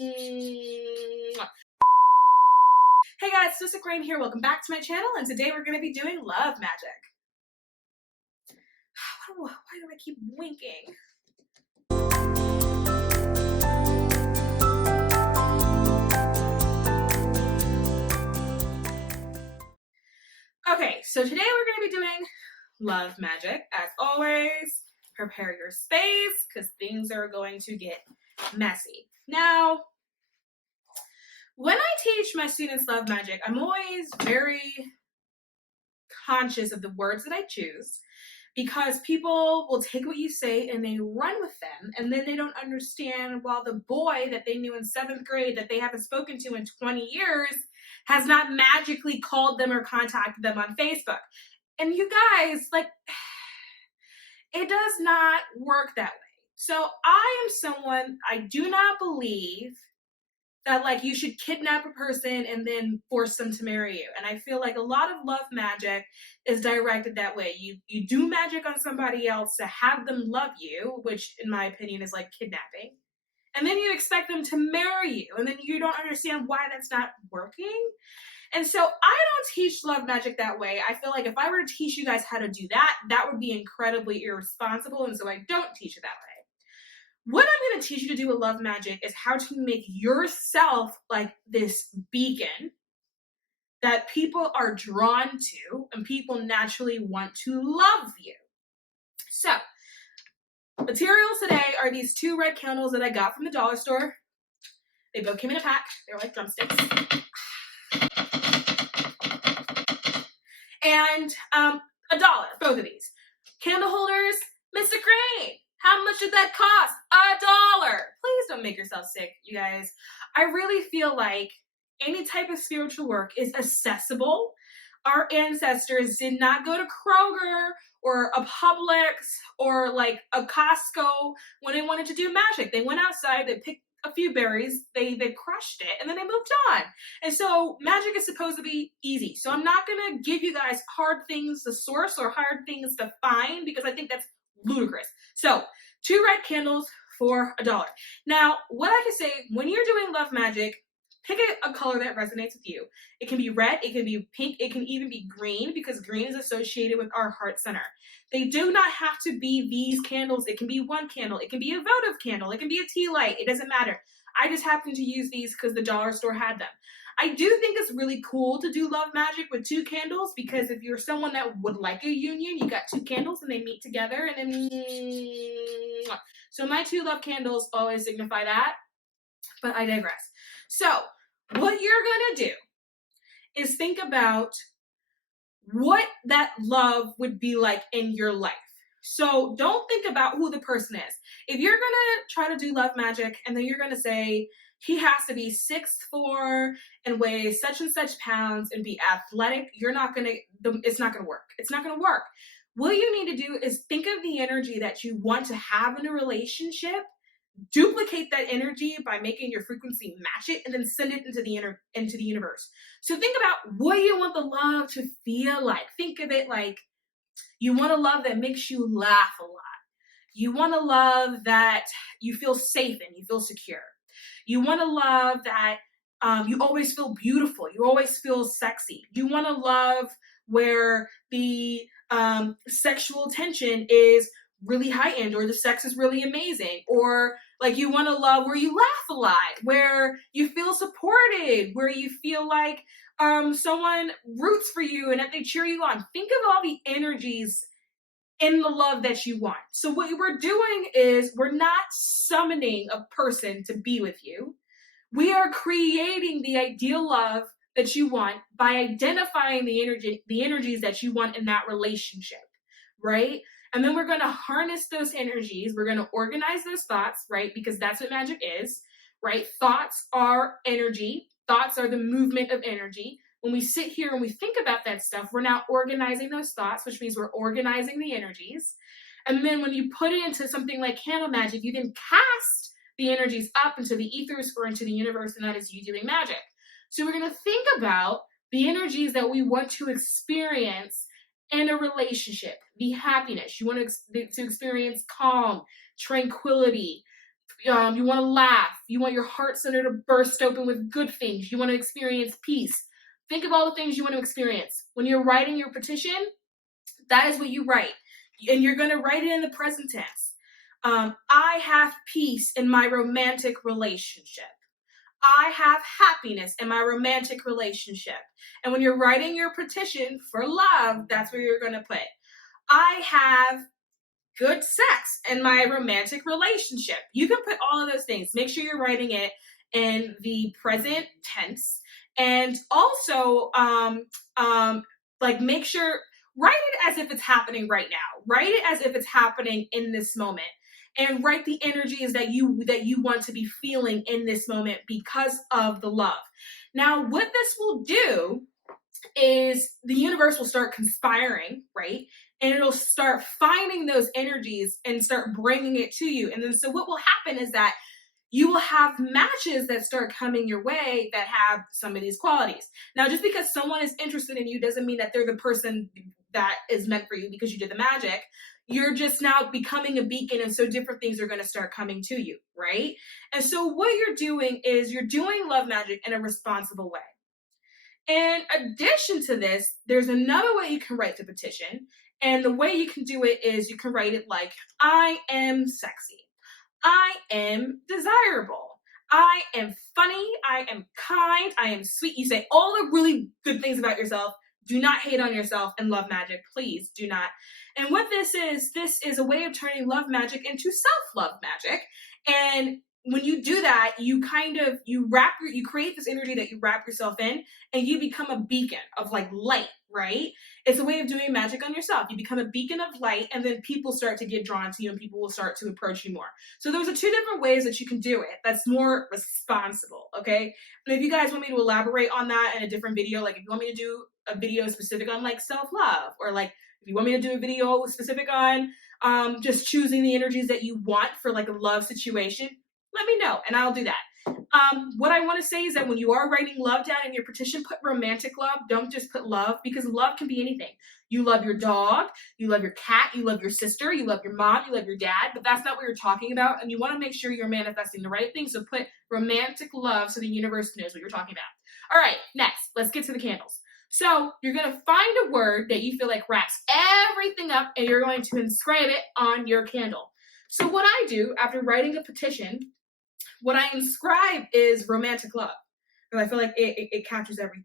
Hey guys, Mystic Rain here. Welcome back to my channel, and today we're going to be doing love magic. Why do I keep winking? Okay, so today we're going to be doing love magic. As always, prepare your space because things are going to get messy. Now, when I teach my students love magic, I'm always very conscious of the words that I choose because people will take what you say and they run with them, and then they don't understand while the boy that they knew in 7th grade that they haven't spoken to in 20 years has not magically called them or contacted them on Facebook. And you guys, like, it does not work that way. So I am someone, I do not believe that like you should kidnap a person and then force them to marry you. And I feel like a lot of love magic is directed that way. You do magic on somebody else to have them love you, which in my opinion is like kidnapping. And then you expect them to marry you, and then you don't understand why that's not working. And so I don't teach love magic that way. I feel like if I were to teach you guys how to do that, that would be incredibly irresponsible, and so I don't teach it that way. What I'm going to teach you to do with love magic is how to make yourself like this beacon that people are drawn to and people naturally want to love you. So, materials today are these 2 red candles that I got from the dollar store. They both came in a pack. They're like drumsticks. And $1, both of these. Candle holders, Mystic Rain. How much did that cost? $1. Please don't make yourself sick, you guys. I really feel like any type of spiritual work is accessible. Our ancestors did not go to Kroger or a Publix or like a Costco when they wanted to do magic. They went outside, they picked a few berries, they crushed it, and then they moved on. And so magic is supposed to be easy. So I'm not going to give you guys hard things to source or hard things to find because I think that's ludicrous. So 2 red candles for $1. Now, what I can say, when you're doing love magic, pick a color that resonates with you. It can be red, it can be pink, it can even be green because green is associated with our heart center. They do not have to be these candles. It can be one candle. It can be a votive candle. It can be a tea light. It doesn't matter. I just happen to use these because the dollar store had them. I do think it's really cool to do love magic with 2 candles because if you're someone that would like a union, you got 2 candles and they meet together and then... So my 2 love candles always signify that, but I digress. So what you're going to do is think about what that love would be like in your life. So don't think about who the person is. If you're going to try to do love magic and then you're going to say, he has to be 6'4" and weigh such and such pounds and be athletic, it's not going to work. It's not going to work. What you need to do is think of the energy that you want to have in a relationship, duplicate that energy by making your frequency match it, and then send it into the universe. So think about what you want the love to feel like. Think of it like you want a love that makes you laugh a lot. You want a love that you feel safe in, you feel secure. You want a love that you always feel beautiful. You always feel sexy. You want a love where the sexual tension is really heightened, or the sex is really amazing, or like you want a love where you laugh a lot, where you feel supported, where you feel like someone roots for you and that they cheer you on. Think of all the energies in the love that you want. So what we're doing is we're not summoning a person to be with you. We are creating the ideal love that you want by identifying the energies that you want in that relationship, right? And then we're going to harness those energies. We're going to organize those thoughts, right? Because that's what magic is, right? Thoughts are energy. Thoughts are the movement of energy. When we sit here and we think about that stuff, we're now organizing those thoughts, which means we're organizing the energies. And then when you put it into something like candle magic, you then cast the energies up into the ethers or into the universe, and that is you doing magic. So we're going to think about the energies that we want to experience in a relationship, the happiness. You want to experience calm, tranquility. You want to laugh. You want your heart center to burst open with good things. You want to experience peace. Think of all the things you want to experience. When you're writing your petition, that is what you write. And you're going to write it in the present tense. I have peace in my romantic relationship. I have happiness in my romantic relationship. And when you're writing your petition for love, that's where you're going to put, I have good sex in my romantic relationship. You can put all of those things. Make sure you're writing it in the present tense. And also, make sure, write it as if it's happening right now. Write it as if it's happening in this moment. And write the energies that you want to be feeling in this moment because of the love. Now, what this will do is the universe will start conspiring, right? And it'll start finding those energies and start bringing it to you. And then so what will happen is that you will have matches that start coming your way that have some of these qualities. Now, just because someone is interested in you doesn't mean that they're the person that is meant for you because you did the magic. You're just now becoming a beacon, and so different things are going to start coming to you, right? And so what you're doing is you're doing love magic in a responsible way. In addition to this, there's another way you can write the petition, and the way you can do it is you can write it like, I am sexy. I am desirable. I am funny. I am kind. I am sweet. You say all the really good things about yourself. Do not hate on yourself in love magic. Please do not. And what this is a way of turning love magic into self-love magic. And when you do that, you create this energy that you wrap yourself in, and you become a beacon of like light, right? It's a way of doing magic on yourself. You become a beacon of light, and then people start to get drawn to you, and people will start to approach you more. So those are two different ways that you can do it. That's more responsible, okay? And if you guys want me to elaborate on that in a different video, like if you want me to do a video specific on like self-love, or like if you want me to do a video specific on just choosing the energies that you want for like a love situation, let me know and I'll do that. What I want to say is that when you are writing love down in your petition, put romantic love. Don't just put love, because love can be anything. You love your dog, you love your cat, you love your sister, you love your mom, you love your dad, but that's not what you're talking about, and you want to make sure you're manifesting the right thing, so put romantic love so the universe knows what you're talking about. All right, next, let's get to the candles. So you're going to find a word that you feel like wraps everything up, and you're going to inscribe it on your candle. So what I do after writing a petition, what I inscribe is romantic love, because I feel like it captures everything.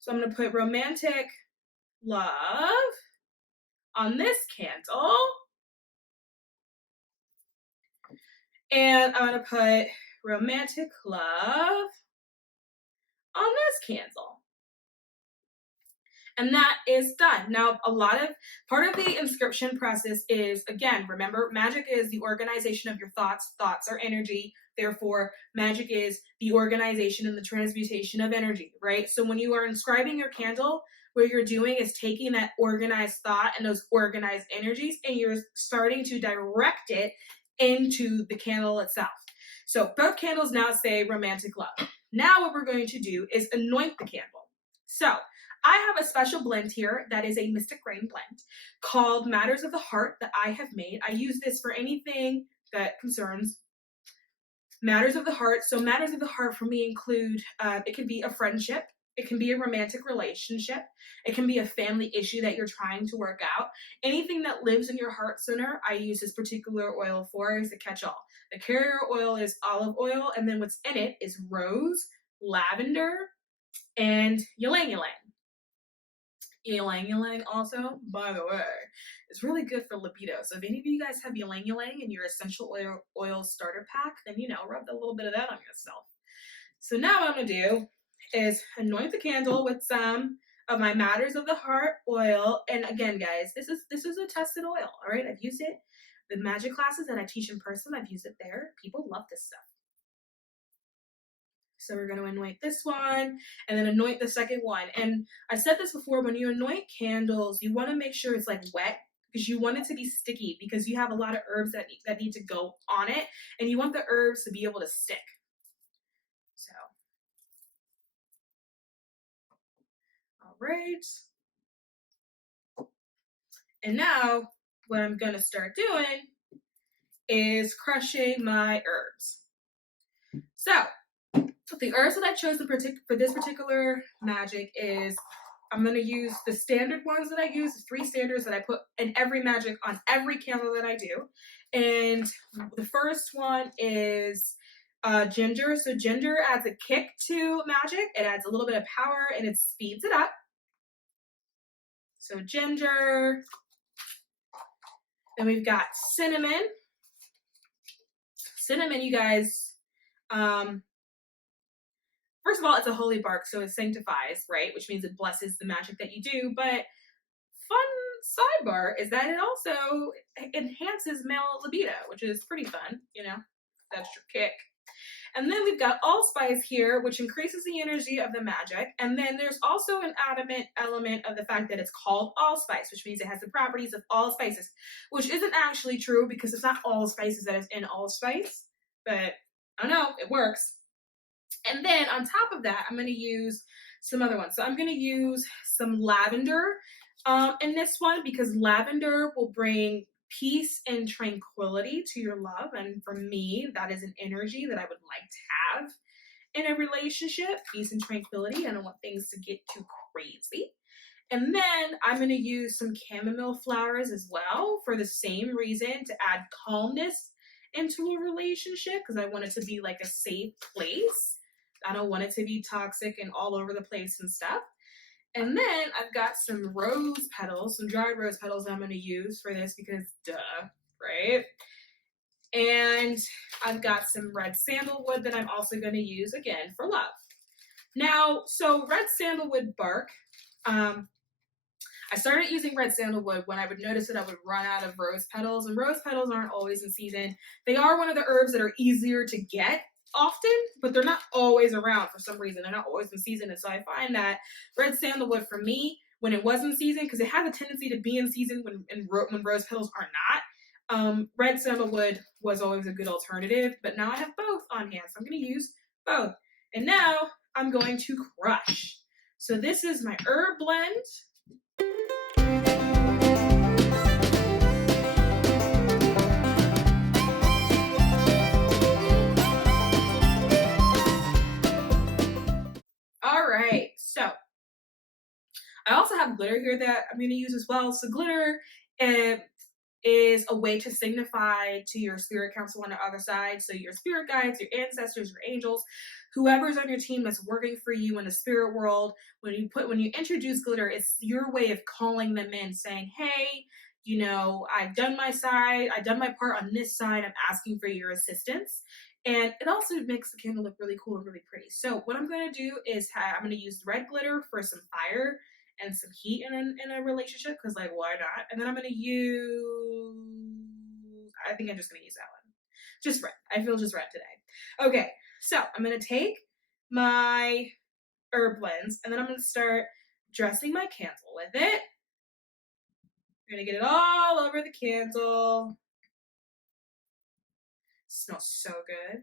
So I'm going to put romantic love on this candle, and I'm going to put romantic love on this candle. And that is done. Now, part of the inscription process is, again, remember, magic is the organization of your thoughts. Thoughts are energy. Therefore, magic is the organization and the transmutation of energy, right? So when you are inscribing your candle, what you're doing is taking that organized thought and those organized energies, and you're starting to direct it into the candle itself. So both candles now say romantic love. Now what we're going to do is anoint the candle. So I have a special blend here that is a Mystic Rain blend called Matters of the Heart that I have made. I use this for anything that concerns Matters of the Heart. So Matters of the Heart for me include, it can be a friendship, it can be a romantic relationship, it can be a family issue that you're trying to work out. Anything that lives in your heart center, I use this particular oil for, is a catch-all. The carrier oil is olive oil, and then what's in it is rose, lavender, and ylang ylang. Ylang ylang also, by the way, is really good for libido. So if any of you guys have ylang ylang in your essential oil starter pack, then, rub a little bit of that on yourself. So now what I'm going to do is anoint the candle with some of my Matters of the Heart oil. And again, guys, this is a tested oil, all right? I've used it with magic classes that I teach in person. I've used it there. People love this stuff. So we're going to anoint this one and then anoint the second one. And I said this before, when you anoint candles, you want to make sure it's like wet, because you want it to be sticky, because you have a lot of herbs that need to go on it, and you want the herbs to be able to stick. So, all right. And now what I'm going to start doing is crushing my herbs. So the herbs that I chose for this particular magic is, I'm going to use the standard ones that I use, the 3 standards that I put in every magic on every candle that I do. And the first one is ginger. So ginger adds a kick to magic. It adds a little bit of power and it speeds it up. So ginger. Then we've got cinnamon. Cinnamon, you guys, first of all, it's a holy bark, so it sanctifies, right? Which means it blesses the magic that you do. But fun sidebar is that it also enhances male libido, which is pretty fun, you know, that's your kick. And then we've got allspice here, which increases the energy of the magic. And then there's also an adamant element of the fact that it's called allspice, which means it has the properties of all spices, which isn't actually true because it's not all spices that is in allspice, but I don't know, it works. And then on top of that, I'm going to use some other ones. So I'm going to use some lavender in this one because lavender will bring peace and tranquility to your love. And for me, that is an energy that I would like to have in a relationship, peace and tranquility. I don't want things to get too crazy. And then I'm going to use some chamomile flowers as well for the same reason, to add calmness into a relationship because I want it to be like a safe place. I don't want it to be toxic and all over the place and stuff. And then I've got some rose petals, some dried rose petals that I'm going to use for this because duh, right? And I've got some red sandalwood that I'm also going to use again for love. Now, so red sandalwood bark, I started using red sandalwood when I would notice that I would run out of rose petals, and rose petals aren't always in season. They are one of the herbs that are easier to get often, but they're not always around for some reason. They're not always in season. And so I find that red sandalwood for me, when it was in season, because it has a tendency to be in season when rose petals are not, red sandalwood was always a good alternative, but now I have both on hand, so I'm going to use both. And now I'm going to crush. So this is my herb blend. All right, so I also have glitter here that I'm going to use as well. So glitter is a way to signify to your spirit council on the other side. So your spirit guides, your ancestors, your angels, whoever's on your team that's working for you in the spirit world. When you introduce glitter, it's your way of calling them in, saying, hey, you know, I've done my side, I've done my part on this side, I'm asking for your assistance. And it also makes the candle look really cool and really pretty. So what I'm going to do is I'm going to use red glitter for some fire and some heat in a relationship, because like, why not? And then I'm going to use, I think I'm just going to use that one. Just red. I feel just red today. Okay, so I'm going to take my herb blends and then I'm going to start dressing my candle with it. I'm going to get it all over the candle. Smells so good.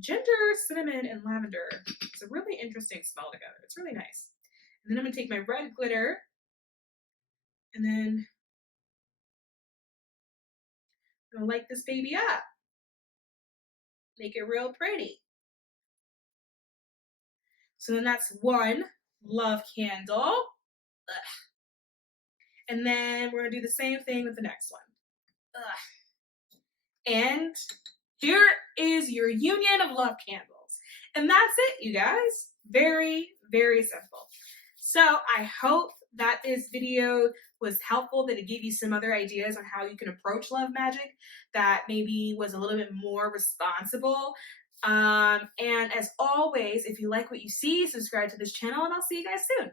Ginger, cinnamon, and lavender. It's a really interesting smell together. It's really nice. And then I'm going to take my red glitter and then I'm going to light this baby up. Make it real pretty. So then that's one love candle. Ugh. And then we're going to do the same thing with the next one. Ugh. And here is your union of love candles. And that's it, you guys. Very, very simple. So I hope that this video was helpful, that it gave you some other ideas on how you can approach love magic that maybe was a little bit more responsible. And as always, if you like what you see, subscribe to this channel and I'll see you guys soon.